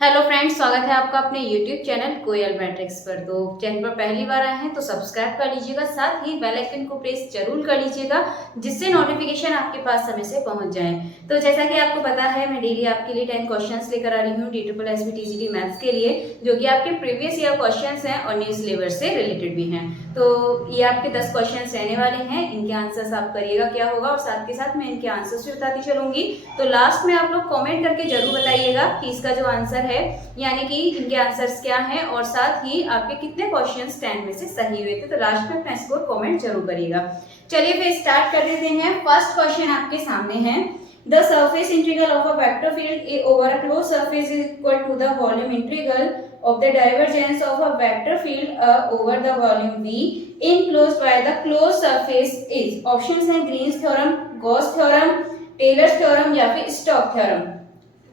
Hello friends, स्वागत है आपका अपने यूट्यूब चैनल कोयल मैट्रिक्स पर। तो चैनल पर पहली बार आए हैं तो सब्सक्राइब कर लीजिएगा, साथ ही बेल आइकन को प्रेस जरूर कर लीजिएगा जिससे नोटिफिकेशन आपके पास समय से पहुंच जाए। तो जैसा कि आपको पता है, मैं डेली आपके लिए 10 क्वेश्चंस लेकर आ रही हूँ DSSB TGT मैथ्स के लिए, जो कि आपके प्रीवियस ईयर क्वेश्चंस हैं और न्यू सिलेबस से रिलेटेड भी हैं। तो ये आपके 10 क्वेश्चंस रहने वाले हैं, इनके आंसर्स आप करिएगा क्या होगा, और साथ के साथ मैं इनके आंसर्स भी बताती चलूंगी। तो लास्ट में आप लोग कॉमेंट करके जरूर बताइएगा कि इसका जो आंसर है, यानी कि इनके आंसर्स क्या हैं, और साथ ही आपके कितने क्वेश्चंस 10 में से सही हुए थे। तो लास्ट में अपना स्कोर कमेंट जरूर करिएगा। चलिए फिर स्टार्ट कर देते हैं। फर्स्ट क्वेश्चन आपके सामने है, the surface integral of a vector field A over a close surface is equal to the volume integral of the divergence of a vector field over the volume V enclosed by the closed surface is। Options हैं Green's theorem, Gauss theorem, Taylor's theorem या फिर Stokes theorem.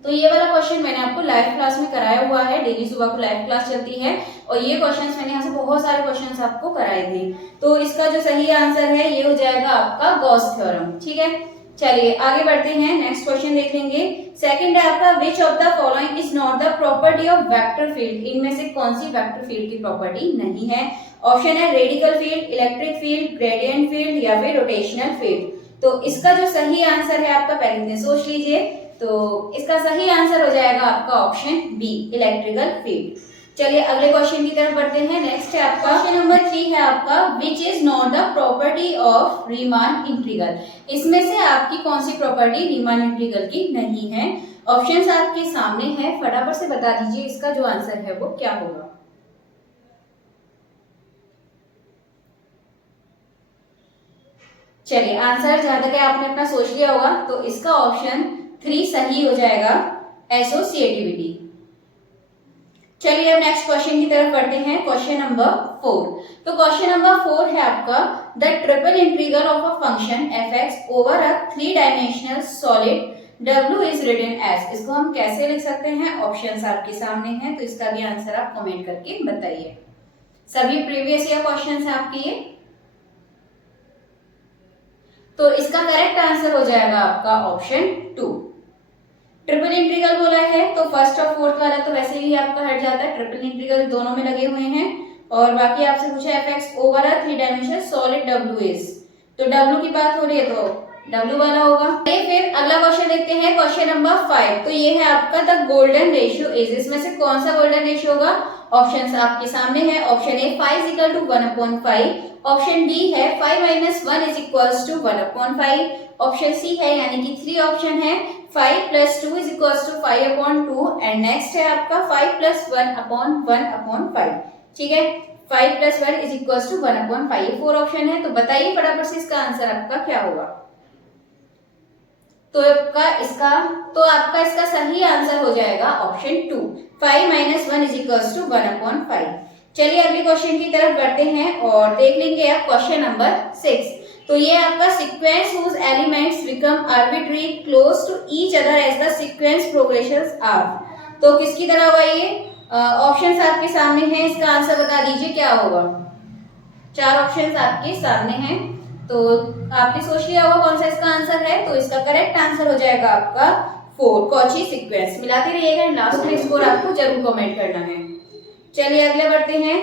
तो ये वाला question मैंने आपको live class में कराया हुआ है, डेली सुबह को लाइव क्लास चलती है, और ये क्वेश्चंस मैंने यहाँ से बहुत सारे क्वेश्चंस आपको कराए थे। तो इसका जो सही आंसर है ये हो जाएगा आपका गॉस थ्योरम। ठीक है, चलिए आगे बढ़ते हैं, नेक्स्ट क्वेश्चन देख लेंगे। सेकंड है आपका, which of the following is not the property of vector field. इनमें से कौन सी वेक्टर फील्ड की प्रॉपर्टी नहीं है? ऑप्शन है radical field, electric field, gradient field या फिर रोटेशनल फील्ड। तो इसका जो सही आंसर है आपका, पहले सोच लीजिए। तो इसका सही आंसर हो जाएगा आपका ऑप्शन बी, इलेक्ट्रिकल फील्ड। चलिए अगले क्वेश्चन की तरफ बढ़ते हैं। नेक्स्ट है आपका क्वेश्चन नंबर 3 है आपका, which is not the property of Riemann integral. इसमें से आपकी कौन सी प्रॉपर्टी रीमान इंटीग्रल की नहीं है? ऑप्शंस आपके सामने हैं, फटाफट से बता दीजिए इसका जो आंसर है वो क्या होगा। चलिए आंसर जहां तक है आपने अपना सोच लिया होगा, तो इसका ऑप्शन 3 सही हो जाएगा, एसोसिएटिविटी। चलिए अब नेक्स्ट क्वेश्चन की तरफ बढ़ते हैं, क्वेश्चन नंबर 4। तो क्वेश्चन नंबर 4 है आपका, the triple integral of a function fx over a 3 dimensional solid w is written as. इसको हम कैसे लिख सकते हैं? ऑप्शंस आपके सामने हैं, तो इसका भी आंसर आप कमेंट करके बताइए। सभी प्रीवियस ईयर क्वेश्चंस हैं आपके ये। तो इसका करेक्ट आंसर हो जाएगा आपका ऑप्शन 2। ट्रिपल इंटीग्रल बोला है तो फर्स्ट और फोर्थ वाला तो वैसे ही आपका हट जाता है, ट्रिपल इंटीग्रल दोनों में लगे हुए हैं। और बाकी आपसे पूछा fx over a 3 dimensional solid w is, तो w की बात हो रही है तो w वाला होगा। फिर अगला क्वेश्चन देखते हैं, क्वेश्चन नंबर 5। तो ये है आपका द गोल्डन रेशियो इज। इसमें से कौन सा गोल्डन रेशियो होगा? ऑप्शंस आपके सामने है। Option A 5 is equal to 1/5, option B है 5 - 1 is equals to 1/5, option C है यानी कि 3 ऑप्शन है 5 + 2 is equals to 5/2, and next है आपका 5 + 1/1/5। ठीक है, 5 + 1 इज इक्वल्स टू 1/5, ये 4 ऑप्शन है। तो बताइए फटाफट से इसका आंसर आपका क्या होगा। तो आपका इसका सही आंसर हो जाएगा ऑप्शन 2, 5 - 1 इज इक्वल्स टू 1/5। चलिए अगले क्वेश्चन की तरफ बढ़ते हैं और देख लेंगे आप क्वेश्चन नंबर 6। तो ये आपका sequence whose elements become arbitrary close to each other as the sequence progresses are। तो किसकी तरह हुआ ये? ऑप्शंस आपके सामने हैं, इसका आंसर बता दीजिए क्या होगा। 4 ऑप्शंस आपके सामने हैं, तो आपने सोच लिया होगा कौन सा इसका आंसर है। तो इसका करेक्ट आंसर हो जाएगा आपका 4, कॉची सीक्वेंस। मिलाते रहिएगा, लास्ट में स्कोर आपको जरूर कमेंट करना है। चलिए अगले बढ़ते हैं,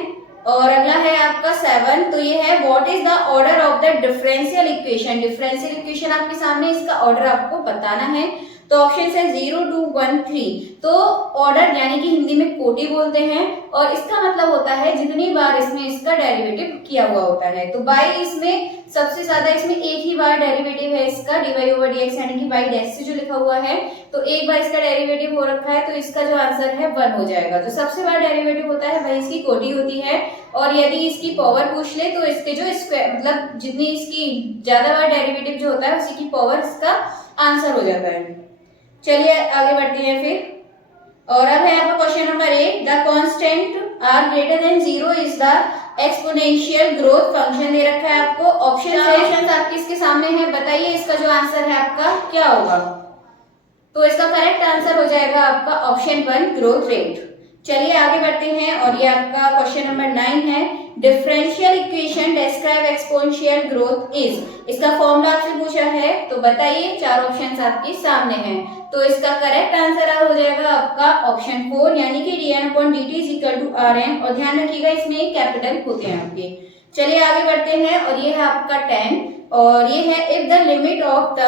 और अगला है आपका 7। तो ये है, what is the order of the differential equation. Differential equation आपके सामने, इसका ऑर्डर आपको बताना है। तो ऑप्शन है 0, 2, 1, 3। तो ऑर्डर यानी कि हिंदी में कोटि बोलते हैं, और इसका मतलब होता है जितनी बार इसमें इसका डेरिवेटिव किया हुआ होता है। तो बाई इसमें सबसे ज्यादा, इसमें एक ही बार डेरिवेटिव है इसका, dy/dx यानी कि बाई डैश से जो लिखा हुआ है, तो एक बार इसका डेरिवेटिव हो रखा है, तो इसका जो आंसर है 1 हो जाएगा। जो सबसे बार डेरिवेटिव होता है वही इसकी कोटि होती है, और यदि इसकी पावर पूछ ले तो इसके जो स्क्वायर, मतलब जितनी इसकी ज्यादा बार डेरिवेटिव जो होता है उसी की पावर इसका आंसर हो जाता है। चलिए आगे बढ़ते हैं फिर, और अब है आपका question number 8। The constant r greater than 0 is the exponential growth function दे रखा है आपको। ऑप्शन आपके इसके सामने है, बताइए इसका जो आंसर है आपका क्या होगा। तो इसका करेक्ट आंसर हो जाएगा आपका ऑप्शन 1, ग्रोथ रेट। चलिए आगे बढ़ते हैं, और ये आपका क्वेश्चन नंबर 9 है। Differential equation describe exponential growth is. इसका फॉर्मूला आपसे पूछा है तो बताइए, चार ऑप्शंस आपके सामने हैं। तो इसका करेक्ट आंसर हो जाएगा आपका ऑप्शन 4 यानी कि dn/dt is equal to rn। और ध्यान रखिएगा इसमें कैपिटल होते हैं आपके। चलिए आगे बढ़ते हैं और ये है आपका 10 और ये है if the limit of the,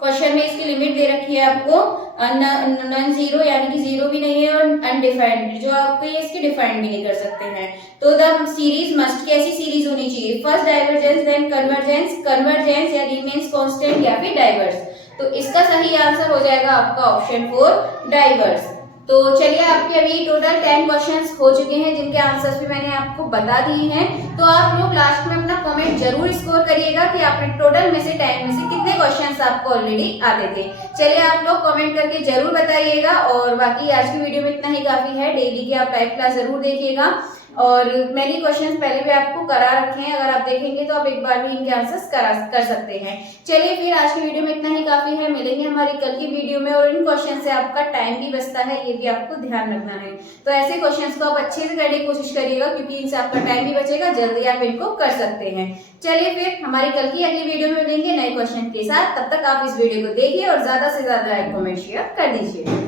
question में इसकी लिमिट दे रखी है आपको नॉन जीरो यानी कि जीरो भी नहीं है और अनडिफाइंड, जो आपको ये इसकी डिफाइंड भी नहीं कर सकते हैं। तो द सीरीज मस्ट, कैसी सीरीज होनी चाहिए, first divergence then convergence, convergence या रिमेन्स कांस्टेंट या फिर डाइवर्स। तो इसका सही आंसर हो जाएगा आपका ऑप्शन 4 डाइवर्स। तो चलिए आपके अभी टोटल 10 क्वेश्चंस हो चुके हैं जिनके आंसर्स भी मैंने आपको बता दिए हैं। तो आप लोग लास्ट में अपना कमेंट जरूर स्कोर करिएगा कि आपने टोटल में से 10 में से कितने क्वेश्चंस आपको ऑलरेडी आते थे। चलिए आप लोग कमेंट करके जरूर बताइएगा। और बाकी आज की वीडियो में इतना ही काफी है। डेली की आप लाइव क्लास जरूर देखिएगा और मैंने क्वेश्चंस पहले भी आपको करा रखे हैं, अगर आप देखेंगे तो आप एक बार भी इनके आंसर्स कर सकते हैं। चलिए फिर आज की वीडियो में इतना ही काफी है। मिलेंगे हमारी कल की वीडियो में और इन क्वेश्चन से आपका टाइम भी बचता है, ये भी आपको ध्यान रखना है। तो ऐसे क्वेश्चंस को आप अच्छे से करने की कोशिश करिएगा क्योंकि इनसे आपका टाइम भी बचेगा, जल्दी आप इनको कर सकते हैं। चलिए फिर हमारी कल की अगली वीडियो में मिलेंगे नए क्वेश्चन के साथ। तब तक आप इस वीडियो को देखिए और ज्यादा से ज्यादा लाइक कमेंट शेयर कर दीजिए।